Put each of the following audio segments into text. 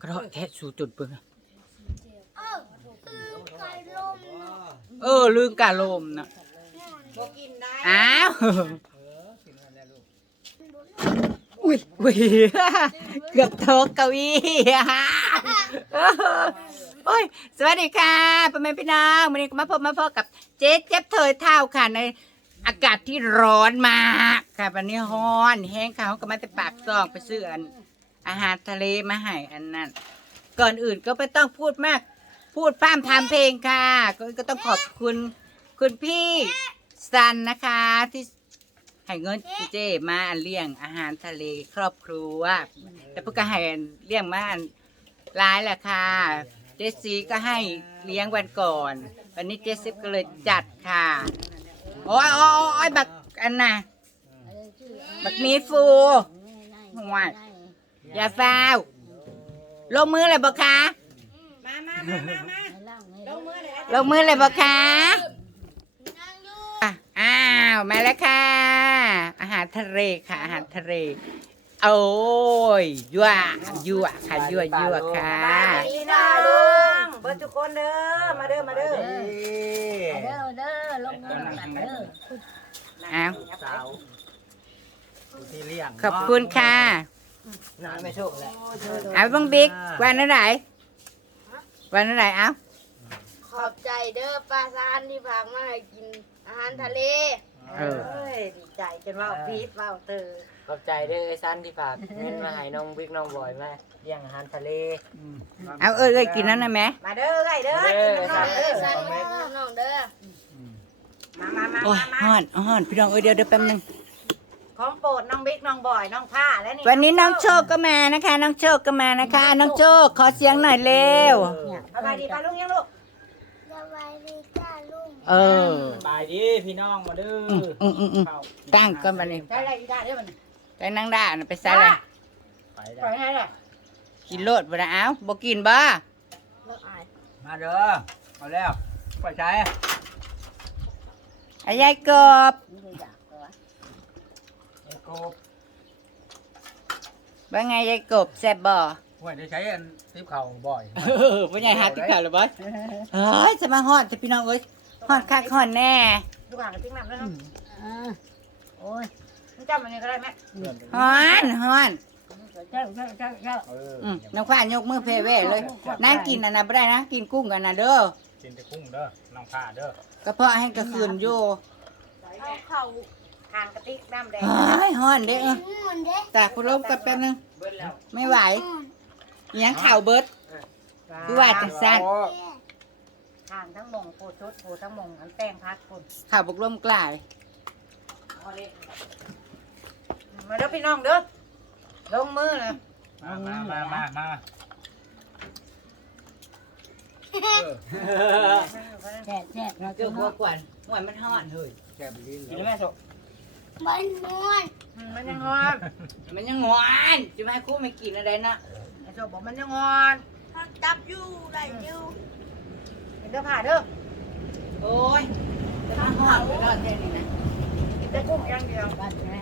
กระโดดแทะสู่จุดเบิ่งเออคือไก่ลมเนาะเออลืมกาลมนะบ่กินได้อ้าวเออกินกันแล้วลูกอุ้ยอุ้ยเกือบโทกเก้าอี้โอ้ยสวัสดีค่ะพ่อแม่พี่น้องวันนี้ก็มาพบมาพบกับเจ๊เจ็บเถยเท่าค่ะในอากาศที่ร้อนมากค่ะวันนี้ร้อนแห้งค่ะเขาก็มาแต่ปากซองไปซื้ออัน อาหารทะเลมาให้อันนั้น ก่อนอื่นก็ไม่ต้องพูดมาก พูดพร่ำทำเพลงค่ะ ก็ก็ต้องขอบคุณคุณพี่ซันนะคะที่ให้เงินเจมาเลี้ยงอาหารทะเลครอบครัว แต่พวกก็ให้เลี้ยงมาอันร้ายแหละค่ะ เจสซีก็ให้เลี้ยงวันก่อน วันนี้เจสซีก็เลยจัดค่ะโอ้ยโอ้ยโอ้ยบักอันน่ะบักมีฟูห่วย อย่าฟ้าวลงมือเลยบ่คะมามามามามาลงมือเลยลงมือเลยบ่คะนั่งอยู่อะอ้าวมาแล้วค่ะ อาหารทะเลค่ะ อาหารทะเลโอ้ยยั่วยั่วค่ะยั่วยั่วค่ะพี่น้องเบิดทุกคนเด้อมาเด้อมาเด้อเด้อเด้อลงมือกันเด้ออ้าวสาวผู้ที่เลี้ยงขอบคุณค่ะ น้าไม่โชคแหละเอาบังบิ๊กวันอะไรวันอะไรเอ้าขอบใจเด้อป้าซานที่พามาให้กินอาหารทะเลเออยดีใจจนว่าปี๊ดว่าเตอขอบใจเด้อไอ้ซันที่ฝากเงินมาให้น้องบิ๊กน้องบอยมาเลี้ยงอาหารทะเลเอาเอ้ยเอ้ยกินนั้นนะแม่มาเด้อไก่เด้อเด้อกินน้ำเด้อซานเด้อน้องเด้อมามามาโอ้ยมาฮ้อนฮ้อนพี่น้องเอ้ยเดี๋ยวเดี๋ยวแป๊บนึง ของโปรดน้องบิ๊กน้องบอยน้องผ้าและนี่วันนี้น้องโชคก็มานะคะ น้องโชคก็มานะคะ น้องโชคขอเสียงหน่อยเร็ว สบายดีป้าลุงยังลูกสบายดีจ้าลุงเออบายดีพี่น้องมาเด้ออืมอืมอืมอืมเข้าตั้งก็มานี่ได้อะไรอีกได้เด้อมันไปนั่งด่าน่ะไปใส่เลยไปปล่อยได้ให้เลยกินโลดบ่ได้เอ้าบ่กินบ่เลิกอายมาเด้อเอาแล้วไปใช้ไอ้ยายกบไอ้ กบว่าไงยายกบแซ่บบ่ห่วยได้ใช้อันทิพเข่าบ่อยเออพ่อใหญ่หาที่ข่าวหรือบ่เฮ้ยจะมาฮอดจะพี่น้องเอ้ยฮอดคักฮอดแน่ดูห่างกันทิ้งน้ำแล้วเนาะโอ้ยมึงจำมันนี่ก็ได้ไหมฮอนฮอนเจ้าเจ้าเจ้าเจ้าเอออืมน้องฟ้ายกมือเพเว่เลยนั่งกินอันน่ะบ่ได้นะกินกุ้งกันน่ะเด้อกินแต่กุ้งเด้อน้องผ้าเด้อกระเพาะให้กระคืนอยู่เอาเข่าทานกะติกน้ำแดงเฮ้ยฮอนเด้อเออหมุนเด้ตากพัดลมกันแป๊บนึงเบิ้ลแล้วไม่ไหวอิหยังข่าวเบิดคือว่าจังซั่นทานทั้งหมงปูชุดปูทั้งหมงอันแป้งพัดปูข่าวบกลมกลายมาเด้อพี่น้องเด้อลงมือเลยมามามามามาเออแซ่บแซ่บเราเกือบหัวกวนหัวมันฮอนเฮ้ยแกบลิ้นกินเลยแม่ส กมันนวลมันยังงอน มันยังงอนจะมาให้คู่ไม่กินอะไรนะไอ้สกบอกมันยังงอนจับอยู่ได้อยู่กินเด้อผ่าเด้อโอ้ยจะมาฮอนไปรอดแค่นี้นะกินแต่กุ้งอย่างเดียวบ้านไหม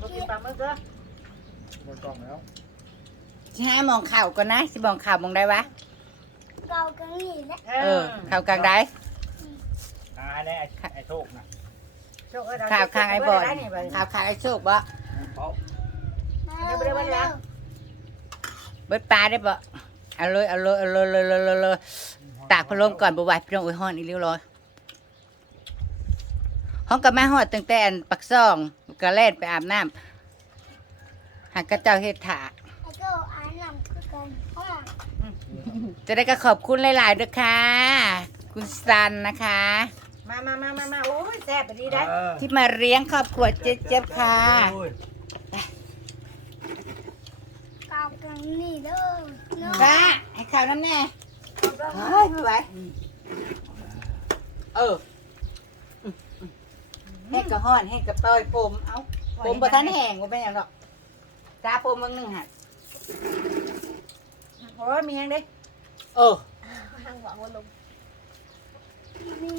ก็กินปลาหมึกเด้อหมดกล่องแล้วสิหามองข่าวก่อนนะสิมองข่าวมองได้วะเก่ากันนี่แหละเออข่าวกลางได้อ่าเนี่ยไอ้ไอ้โชคนะโชคเอ้ยเร ข่าวข้างไอ้บอลได้นี่ไปข่าวข้างไอ้โชคบ่เขามาเร็วมาเร็วเบิดปลาได้บ่เอาเลยเอาเลยเอาเลยเลยเลยเลยเลยตากพัดลมก่อนบ่ไหวพี่น้องโอ้ยฮอนอีกเรียวร้อยห้องกับแม่ฮอดตั้งแต่อันปักซ่องก็แล่นไปอาบน้ำหากกระเจ้าเฮ็ดถาแล้วก็อ่านนำคือกันห้องจะได้ก็ขอบคุณหลาย ๆ ด้วยค่ะ คุณซันนะคะ มามามามามาโอ้ย แซ่บไปดีได้เออที่มาเลี้ยงครอบครัวเจ๊บๆค่ะโอ้ยเก่ากันนี่เด้อเนาะค่ะให้ข่าวน้ำแน่เฮ้ยไม่ไหวเออเฮ็ดกระห้อนเฮ็ดกระเตยปมเอ้าปมบ่ทันแห้งบ่เป็นหยังดอกจ้าปมเบิ่งหนึงหั่นโอ้ยมีแฮงเด้เออทางหวังว่าลงมี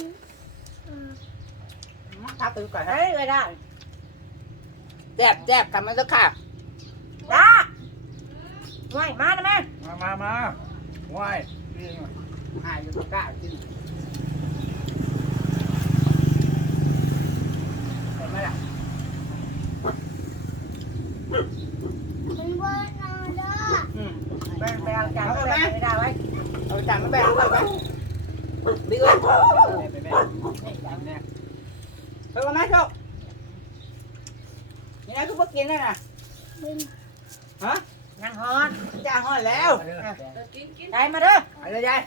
อืม ทักไปก่อนนะเฮ้ยเลยได้แซ่บแซ่บกลับมาแล้วค่ะจ้าไว้มานะแม่มามามาว่ายนี่ไงหายอยู่ตรงกลางจริงเห็นไหมล่ะมันว่านอนเด้ออืมแบ่งไปเอาจานแบ่งไม่ได้ไว้เอาจานมาแบ่งด้วยไหมดีเลย ไปแม่ เพิ่มมาไหมโชค นี่นะคือพวกกินนั่นน่ะมึงฮะยังฮอนจ้าห่อดแล้วใจมาเด้อเอาเลยยาย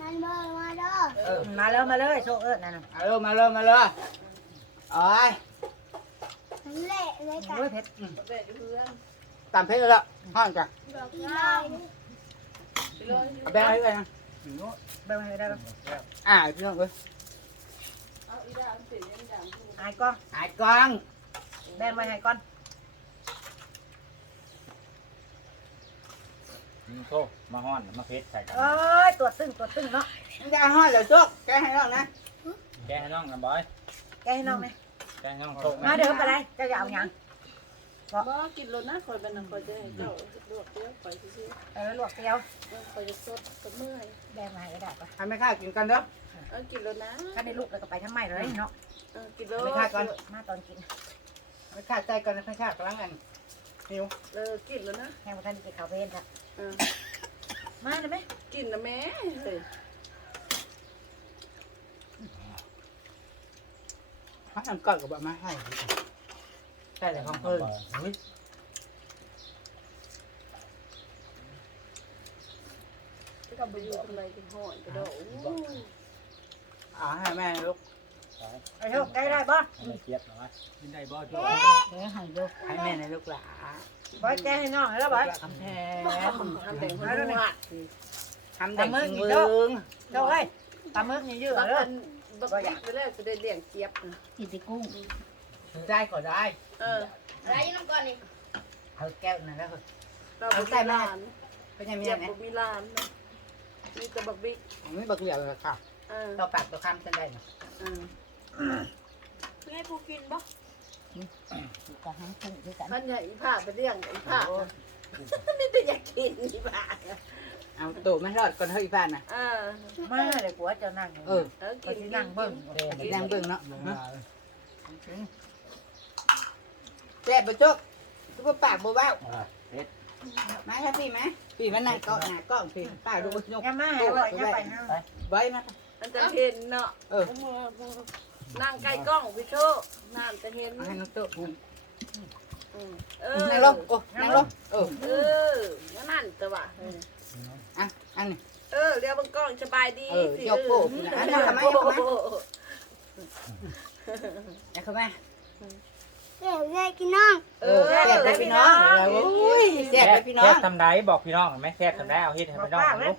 มันเบอร์มาเด้อเออมาเลยมาเลยโชคเอิญนั่นน่ะเอาเลยมาเลยมาเลยโอ้ยมันเละเลยกันโอ้ยเผ็ดตามเพชรแล้วห่อนจ้ะอีลายเอาแบ่งให้ด้วยนะแบ่งให้ได้แล้วอ่าพี่น้องเอ้ย หายก้อนหายกองแบ่งไว้ให้ก้อนโตมาห้อนมาเพชรใส่กันเอ้ยตัวตึงตัวตึงเนาะมึงจะเอาห่อดเหรอโชคแกให้น้องนะแกให้น้องนะบอยแกให้น้องไหมแกให้น้องโตมาเดี๋ยวไปเลยเจะจะเอาหยังบ่กินรถนะคอยเป็นคอยจะให้เจ้าลวกเดียวคอยซื่อเออลวกเกี๊ยวๆคอยจะสดกับเมื่อยแบ่งมาให้ก็ได้ปะทำไม่ค่ากินกันเด้อ เออกินรถนะถ้าได้ลูกแล้วก็ไปทั้งไม่เลยเนาะเออกินรถไม่ค่าก่อนมาตอนกินไม่ค่าใจกันนะไม่ค่ากำลังกันหิวเออกินรถนะแห้งมาท่านกินข้าวเพลนครับเออมาได้ไหมกินนะแม่เฮ้ยพักน้ำก่อนกับมาให้ใช่เลยของเพิ่นก็ไปอยู่ทำไรกันหอนกระโดด อ่าให้แม่ลูกไอ้โชคได้ได้บ่ไม่เจี๊ยบหรอกินได้บ่ช่วเดี๋ยวให้ดูให้แม่ในลูกหลาบ่แกให้น้องแล้วบ่คำแพงทำแต่งคนนวดทำเด็กจริงเบิ้งโชคเอ้ยปลาหมึกนี่เยอะบางเลคยนบักบิ๊กไปแล้วจะได้เลี้ยงเจี๊ยบกินแต่กุ้งได้ก็ได้ เอออะไรน้ำก่อนนี่เอาแก้วนั่นแล้วก็เราบ่มีร้านเป็นยังไงเจี๊ยบเนี่ยบ่มีร้านมีแต่บักบิ๊กไม่บอกเดียวเลยค่ะ เออต่อปากต่อคำจะได้เออให้ผู้กินบ่ก็ให้กุ้งด้วยกันมันใหญ่อีผ้าไปเลี้ยงอีผ้านี่แต่อยากกินอีผ้าเอาตู่ไม่รอดก่อนเฮ้ยบ้านนะเออมาเลยผัวเจ้านั่งเออเออก็กินสินั่งเบิ่งนั่งเบิ้งเนาะแซ่บประจุกตัวปากบัวบ้าเพชรมาครับพี่ไหมพี่มานั่งเกาะหน้ากล้องพี่ป้าดูกระยกอย่ามาให้ว่าอย่าไปนะไว้มา มันจะเห็นเนาะเออนั่งใกล้กล้องพี่โชคนั่นจะเห็นเอาให้น้องโต๊ะอืมเออนั่งลงโอ้นั่งลงเออเออนั่นแต่ว่าอะอันนี้เออเรียกบังกล้องสบายดีเออยกโป้พี่นะอันนั้นทำไมยกมาอย่าเข้ามาเดี๋ยวได้กินน้องเออแซ่บไปพี่น้องโอ้ยแซ่บไปพี่น้องแซ่บทำได้บอกพี่น้องไหมแซ่บทำได้เอาเฮ็ดให้พี่น้องลูก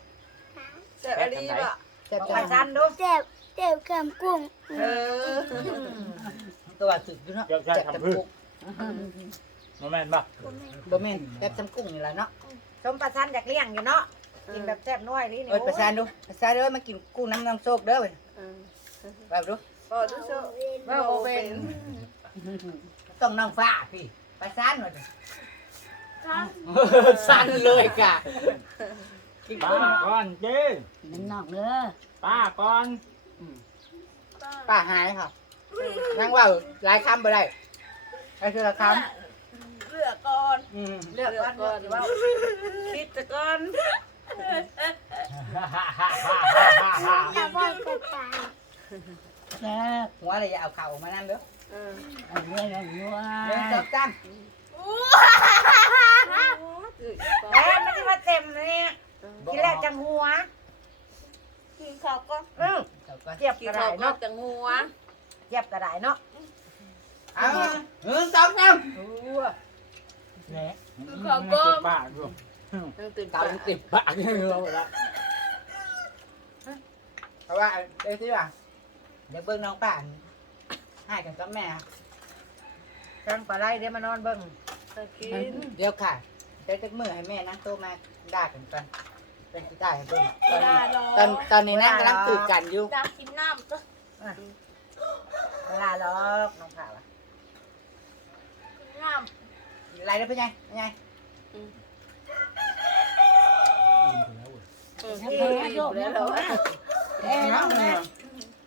เสร็จอะไรบ่ะแซ่บบอกจัไปงซันดูเจ็บเจ็บแก้มกุ้งเออตัวสึกอยู่เนาะเจ้าชายทำพืชโมเมนต์ป่ะบ่แม่นแซ่บซ้ำกุ้งนี่แหละเนาะชมปลาซันอยากเลี้ยงอยู่เนาะกินแบบแซ่บน้อยนี่เอ้ยประสานดูประสานเด้อมากินกุ้งน้ำน้องโชคเด้อเออแบบดูพอดูโชคว่าโอเป็นต้องน้องฟ้าพี่ประสานหน่อยครับสั่นเลยกะ กินป้ากุ้งก่อนเจ้นั่นนอกเด้อป้าก่อนป้าหายค่ะนั่งว่าหลายคำบ่ได้ไอ้คือละคเลือกก่อนำอืมเลือกก่อนเลือกสิว่าคิดแต่ก่อนแล้วก็กระจายแซ่บหัวอะไรอย่าเอาเข่ามานั่นเด้อเอออันนี้อันนี้ว่าเดินจบจ้ำ แม่ไม่ได้มาเต็มเลยเนี่ยทีแรกจั งหัวกินข้าวก็อือจบก่อนเจียบกิกนระไดข้าวก็เนาะจังหัวเจียบกระไดเนาะเอาหนึ่งสองสามอู้แหนป้าดูยังตื่นเตาตายังติดปากอยู่แล้วเพราะว่าเอ้ยที่ว่าเดี๋ยวเบิ่งน้องป่านให้กันกับแม่จังปลาไหลเดี๋ยวมานอนเบิ่งกินเดี๋ยวค่ะเดี๋ยวจะมือให้แม่นะโตมาด่ากันก่อน เป็นที่ได้ให้เบิ่งตอนได้นี้รอตอนตอนนี้นั่งกำลังตื่นกันอยู่ดาวกินน้ำก็เวลาล็อกน้องข่าวอะกินน้อะไรได้เป็นไงเป็นไงเออให้มันอยู่แล้วเหรอเอ้ยน้องแม่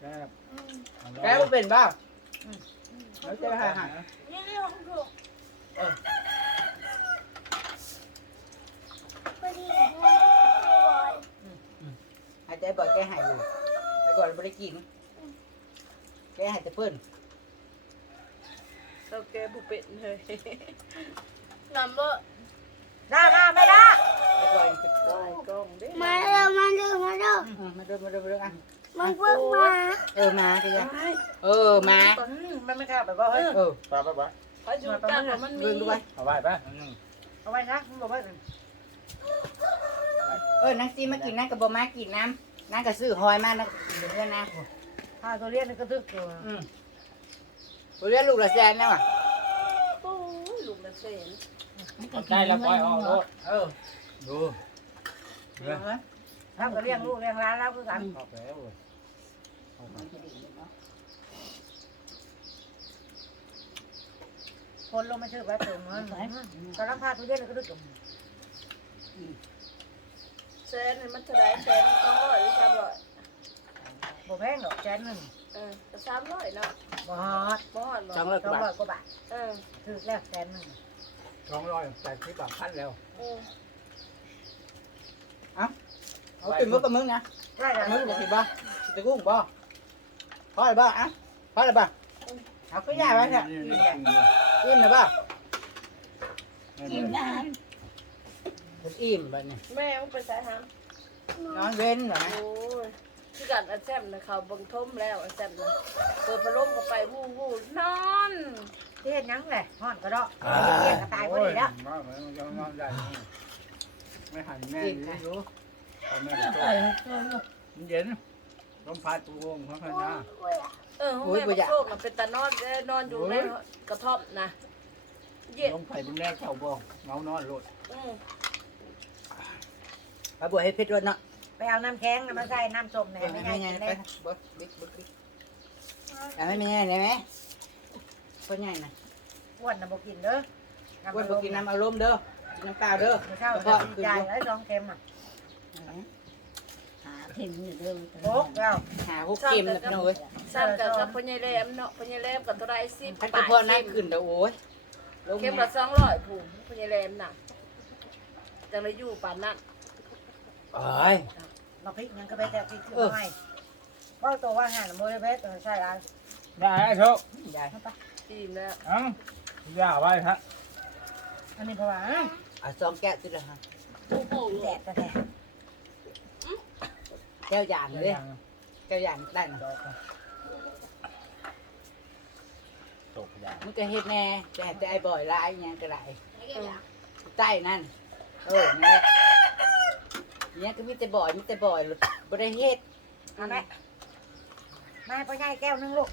แซ่บแกบ่เป็นบ้าแล้วจะหาหาำนี่เรื่องถูกพอดีบ่อย หายใจบ่อยแกหายอยู่แต่ ก่อนบ่ได้กิน แกหายแต่เพิ่นเราแกบุเป็นเลยน้ำบ่ได้มาไม่ได้แต่ก่อนเป็นตายกล้องเด้มาเร็วมาเร็วมาเร็วอืมมาดูมาดูมาดูอะมันเพิ่งมาเออมาก็ยังเออมามันไม่เข้าไปว่าเฮ้ยเออไปไปไปไปอยู่กันว่ามันมีเบิ่งดูไว้เอาไว้ไปอืมเอาไว้นะมึงบอกว่าเออนางซีมากินนางก็บ่มากินน้ำ นางก็ซื้อหอยมานะเดี๋ยวเพื่อนนะถ้าตัวเรียนนี่ก็ตึกตัวอืมบ่เรียนลูกละแสนแล้วอะโอ้ยลูกละเซนเอาได้แล้วปล่อยออกรถเออดูถ้าก็เลี้ยงลูกเลี้ยงร้านแล้วคือกันออกแล้วเว้ยเอาไปคนลงมาซื้อไว้ตัวมันก็รับผ้าตัวเรียนนี่ก็ตึกเซ นนี่มันจะได้เซนสองร้อยหรือสามร้อยบ่แพงหรอกแสนหนึ่งเออก็สามร้อยเนาะบ่ฮอดบ่ฮอดสองบ่ร้อยกสองว่าร้บาอยทกว่าบาทเออคือแล้วแสนหนึ่งสองร้อยแปดสิบบาทพันแล้วเออเอากินมื้อกับมึงนะได้กัแล้บวมึงบ่สิบ่สิกุ้งบ่พอแล้วบ่อะพอแล้วบ่เอาก็ย่าไว้เถอะอิ่มแล้วบ่กินน้ มันอิ่มบัดนี้แม่มันไปสายหามนอนเว้นเหรอนะโอ้ยคือกันอาแซมนะเขาเบังทมแล้วอาแซมนะเปิดพัดลมเข้าไปวู้วู้นอนที่เห็นยังแหละฮอดก็ดอกเลี้ยงก็ตายพอดีแล้วมาเหมือนมันยังนอนได้ไม่หันแม่กินดีค่ะรู้เอาแม่โตมันเย็นลมพัดตัวงเขาขนาดเออห้องแม่บักโชคน่ะเป็นตานอนเด้อนอนอยู่ในกระท่อมนะเย็นลมไผ่เป็นแน่เข้าบ่เงานอนรถอืม ปลาบัวให้เผ็ดรสเนาะไปเอาน้ำแข็งมาใส่น้ำส้มไปเนี่ยไม่ไม่ใช่ไงกินไปเลยบดบิ๊กบดบิ๊กอะไม่ไม่ไงเลยไหมคนใหญ่นะอ้วนน่ะบ่กินเด้อคนบ่กินน้ำอารมณ์เด้อกินน้ำเปล่าเด้อเช้าเพก็ราะดีคือใจไอ้สองเข็มอะหาเข็มอยู่เด้อโอ้แล้วหาหกเค็มนะพี่น้องเอ้ยซ้ำกับกับพญายแหลมเนาะพญายแหลมกับตัวไรสิบท่านก็พอนั่งขึ้นเด้อโอ้ยลงเข้มมา ละสองร้อยผูพญายแหลมน่ะจังเลยอยู่ป่านนั้น โอ้ยมาพริกยังก็ไปแต่พริกคือไม่ก็ตัวว่าห่านโมเลเบสใช่ไรได้ไอ้โชคยายอิ่มแล้วเอ้าอย่าไว้ฮะอันนี้เพราะว่าเอาสองแก้วสิละฮะแดดแต่แดดแก้วอย่างเลยแก้วอย่างได้นะตกยามันก็เฮ็ดแน่แต่แต่ไอ้บ่อยร้ายยังก็ได้ใต้นั่นเออนั่นแหละ เนี่ยก็มีแต่บ่อยมีแต่บ่อยบ่ได้เฮ็ดเอาแม่แม่พ่อใหญ่แก้วนึงลูก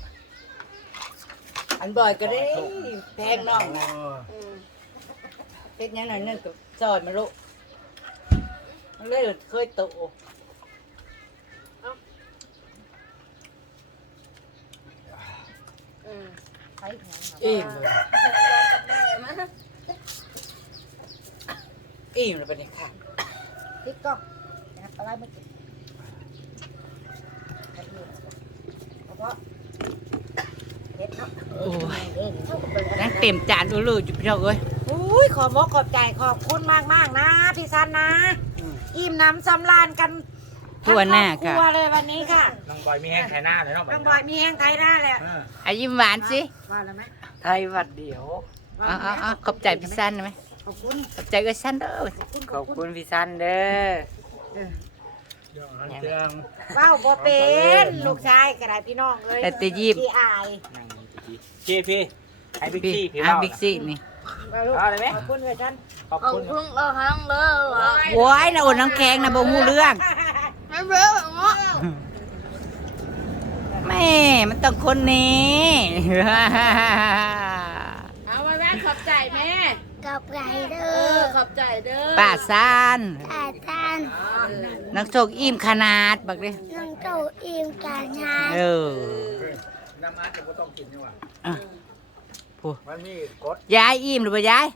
อันบ่อยก็ได้แพงน้องนะอืมเฮ็ดหยังหน่อยนึงก็ซอยมาลูกมันเลยเคยโตอืมใช้หัวอิ่มเลยแม่มาอิ่มเลยปะเนี่ยค่ะพริกก็นะ อะไรม่กินเพราะเด็ดเนาะโอ้ยนั่งเต็มจานอุลุอยู่พี่น้องเอ้ยอุ้ยขอบอกขอบใจขอบคุณมากมากนะ พี่ซันนะ อิ่มน้ำสำราญกันทั่วหน้าค่ะรัวเลยวันนี้ค่ะน้องบอยมีแห้งไข่หน้าเลยเนาะน้องบอยมีแห้งไทยหน้าแหละอออายิ้มหวานสิว่าแล้วไหมไทยหวัดเดียวอ๋อขอบใจพี่สั้นไหมขอบคุณขอบใจก็สั้นเด้อขอบคุณพี่ซันเด้อ เดี๋ยวเอาเจียงว้าวบ่เป็นลูกชายก็ได้พี่น้องเลยแต่ตียิบพี่อายนั่งพี่พี่พี่ให้บิ๊กพี่ซี่พี่อะเล่าบิ๊กซี่นี่ว่าลูกเอาเลยไหมขอบคุณเวยท่านขอบเอาคุณเพิ่งเอาห้างเลยเหรอโว้ยนะโอนน้ำแข็งนะบ่งูเรื่องไม่เบื่อเหรอแม่มันต้องคนนี้ เอาไว้แม่ขอบใจแม่ กับไก่เด้เอออขอบอบใจเด้อป้าซานอาจารย์นักโชคอิ่มขนาดบักเด้น้องโตอิมการงานเออน้ำอาจจะไม่ต้องกินนี่หว่าอะโอ้มันมีกดยายอิ่มหรือเปล่ายาย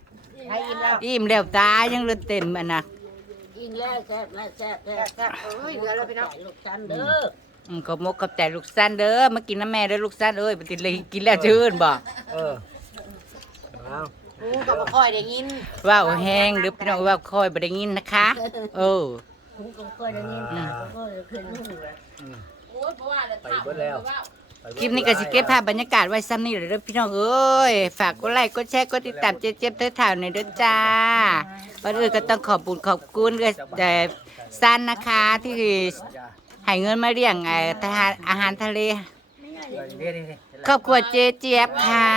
ให้อิ่มแล้วอิ่มแล้วตายังเหลือเต็มอันน่ะอิงแล้วแซ่บแล้วแซ่บแซ่บแซ่บๆเอ้ยเหลือแล้วพี่น้องลูกฉันเด้ออืมขอบมกขอบใจลูกสั้นเด้อมากินน้ำแม่เด้อลูกสั้นเอ้ยไปติดเลยกินแล้วชื่นบ่เออเอา กูก็บ่ค่อยได้ยินว่าวแห้งหรือพี่น้องว่าวคอยบ่ได้ยินนะคะเออผมก็เคยได้ยินตาก็เคยขึ้นหูเลยโอ้ยเพราะว่าไปเบิดแล้ว คลิปนี้ก็สิเก็บภาพบรรยากาศไว้ซ้ำนี่เลยเด้อพี่น้องเอ้ย ฝากกดไลค์กดแชร์กดติดตามเจ๊เจ็บเธอถ่าวหน่อยเด้อจ้าวันอื่นก็ต้องขอบคุณขอบคุณเอ้ยแต่สั้นนะคะที่ให้เงินมาเลี้ยงไอ้ทหารอาหารทะเลครอบครัวเจ๊เจี๊ยบค่ะ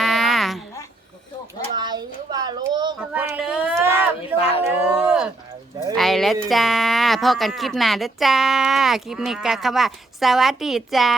สบายหรือว่าลุงขอบคุณเด้อพี่น้องเด้อไปแล้วจ้าพอกันคลิปหน้าเด้อจ้า คลิปนี้ก็คำว่า สวัสดีจ้า